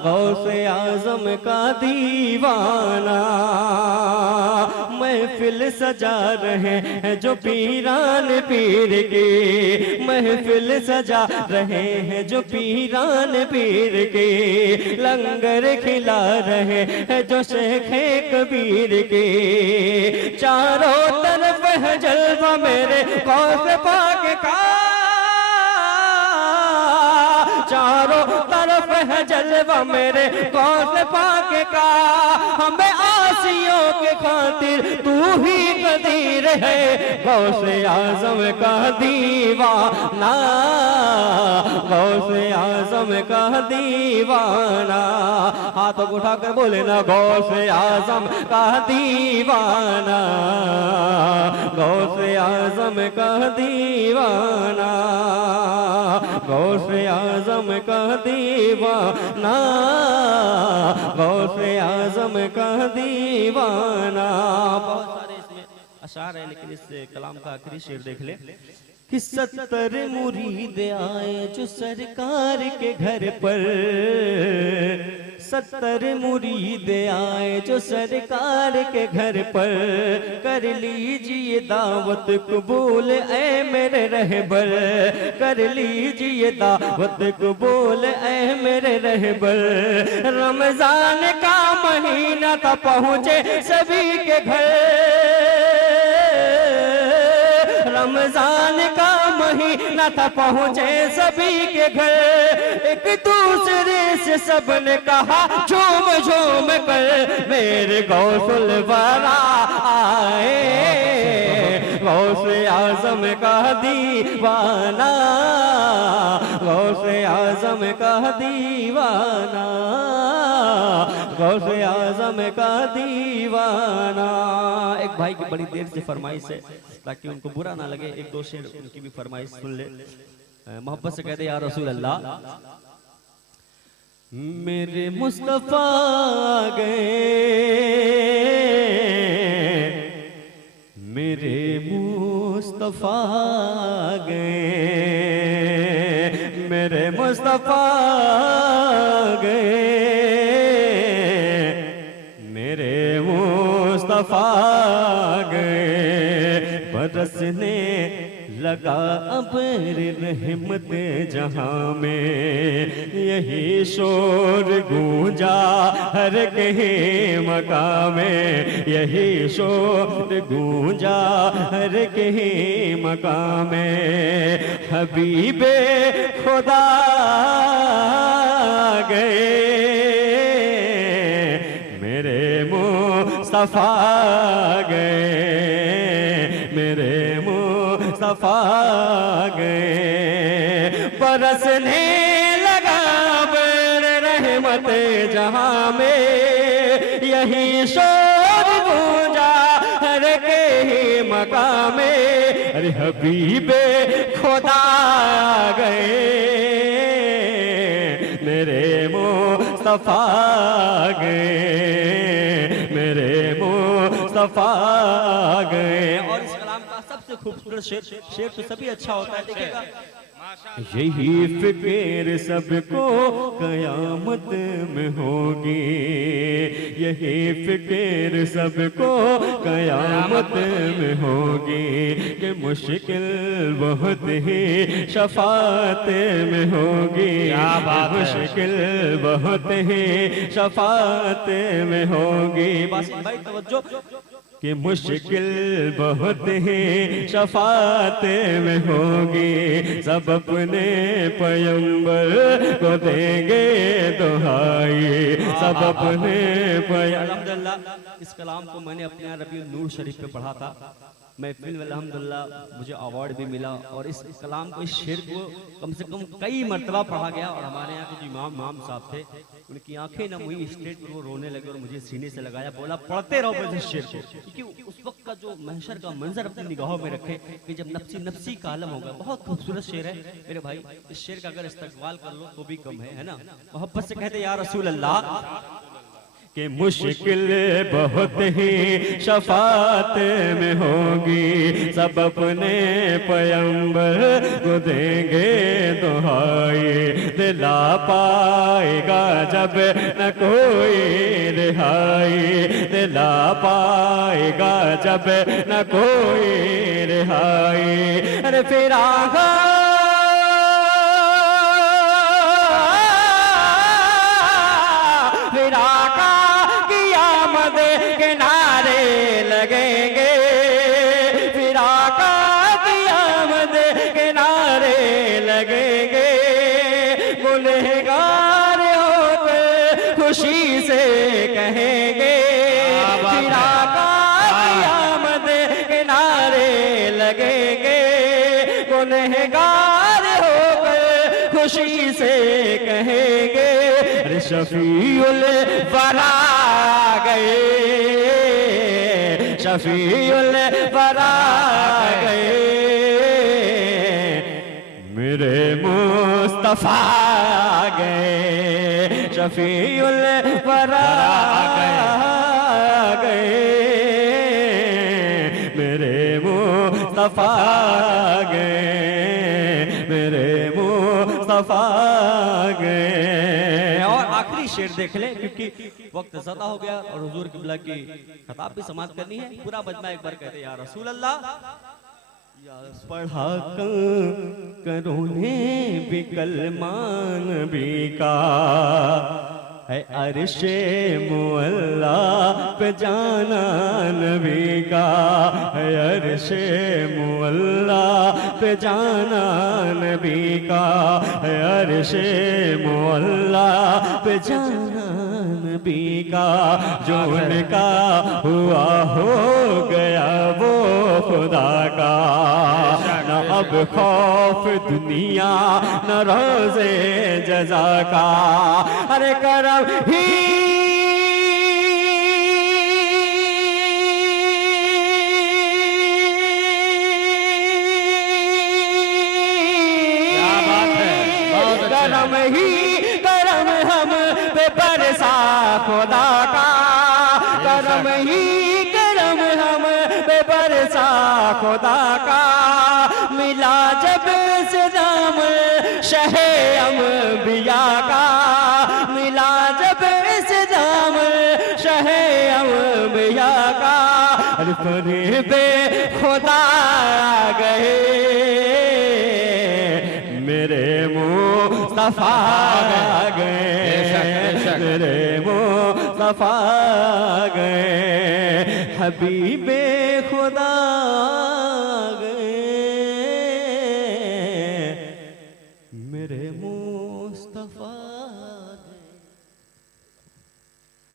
गौसे आजम का दीवाना। महफिल सजा रहे हैं जो पीरान पीर के, महफिल सजा रहे हैं जो पीरान पीर के, लंगर खिला रहे हैं जो शेखे कबीर के। चारों तरफ है जलवा मेरे गौसे पाक का, चारों तरफ है जलवा मेरे गौसे पाक का। हमें आसियों के खातिर तू ही कदीर है, गौसे आजम का दीवाना, गौसे आजम का दीवाना। हाथों को उठाकर बोले ना, गौसे आजम का दीवाना, गौसे आजम का दीवाना, गौसे आजम का दीवाना, गौसे आजम का दीवाना। बहुत सारे इसमें अशार है, लेकिन इस कलाम का आखिरी शेर देख ले कि 70 मुरीद आए जो सरकार के घर पर, 70 मुरीद आए जो सरकार के घर पर। कर लीजिए दावत कबूल ऐ मेरे रहबर, कर लीजिए दावत कबूल ऐ मेरे रहबर। रमजान का महीना था पहुँचे सभी के घर, रमजान का महीना था पहुँचे सभी के घर। एक दूसरे से सबने कहा झूम झूम कर मेरे गौसुल वाला आए, गौसे आजम का दीवाना, गौसे आजम का दीवाना, गौसे आजम का दीवाना। एक भाई की बड़ी देर से फरमाइश है, ताकि उनको बुरा ना लगे, एक दो शेर उनकी भी फरमाइश सुन ले। मोहब्बत से कहते या रसूल अल्लाह, मेरे मुस्तफा गए, मेरे मुस्तफा गए, मेरे मुस्तफा गए, मेरे मुस्तफा गए। बरसने लगा अबर रहमत जहां में, यही शोर गूंजा हर कहे मकाम में, यही शोर गूंजा हर कहे मकाम में। हबीबे खुदा गए, मेरे मुस्तफा गए, मेरे मुस्तफा गए। बरसने लगा बर रहमत जहां में, यही शोर गूंजा हर के ही मकाम में। अरे हबीबे खुदा गए, मेरे मुस्तफा गए, मेरे मुस्तफा गए। और इस कलाम का सबसे खूबसूरत शेर तो सभी अच्छा होता है, देखिएगा। यही फिक्र सबको कयामत में होगी, यही फिक्र सबको कयामत में होगी, कि मुश्किल बहुत ही शफात में होगी, मुश्किल बहुत ही शफात में होगी। बस भाई तवज्जो, कि मुश्किल बहुत ही शफात में होगी, सब अपने पैगंबर को देंगे दुहाई, सब अपने अल्हम्दुलिल्लाह। इस कलाम को मैंने अपने यहाँ रबी नूर शरीफ पे पढ़ा था, महफिल में अल्हम्दुलिल्लाह मुझे अवार्ड भी मिला। और इस कलाम को, इस शेर को कम से कम कई मरतबा पढ़ा गया। और हमारे यहाँ के जो इमाम साहब थे, उनकी आंखें नम हुई, स्टेज पर वो रोने लगे और मुझे सीने से लगाया, बोला पढ़ते रहो इस शेर को, क्योंकि उस वक्त का जो महशर का मंजर अपनी निगाहों में रखे कि जब नफ्सी नफ्सी का आलम होगा। बहुत खूबसूरत शेर है मेरे भाई, इस शेर का अगर इस्तकबाल कर लो तो भी कम है ना। मोहब्बत से कहते या रसूल अल्लाह, कि मुश्किल बहुत ही शफात में होगी, सब अपने पैगंबर को देंगे दुहाई, दिला पाए पाएगा जब न कोई रिहाई, दिला पाएगा जब न कोई रिहाई। अरे फिर आगा फिर आका की आमद के नारे लगेंगे, फिर आका की आमद के नारे लगेंगे। गुनहगार होकर खुशी से कहेंगे, फिर आका की आमद के नारे लगेंगे। गुनहगार होकर खुशी से कहेंगे, शफीउल वरा गए, शफीउल वरा गए, मेरे मुस्तफा गए, शफीउल वरा गए, मेरे मुस्तफा गए, मेरे मुस्तफा गए। आखिरी शेर देख ले क्योंकि वक्त ज़्यादा हो गया और हुजूर किबला की खिताब भी समाप्त करनी है। पूरा मजमा एक बार कहते या रसूल अल्लाह, पढ़ा करो ने भी कलमान भी का है, अर्शे मुअल्ला पे जाना नबी का है, अर्शे मुअल्ला पे जाना नबी का है, अर्शे मुअल्ला पे जाना नबी का। जो उनका हुआ हो गया वो खुदा का, न अब खौफ दुनिया न रोज़े जज़ा का। अरे करम ही करम ही करम हम पे बरसा खुदा का, करम ही करम हम पे बरसा खुदा का। मिला जब से नाम शहे अंबिया का, मिला जब से नाम शहे अंबिया का। अरे फरीबे खुदा गए, मेरे मुस्तफा गए, मेरे मुस्तफा गए, हबीबे खुदा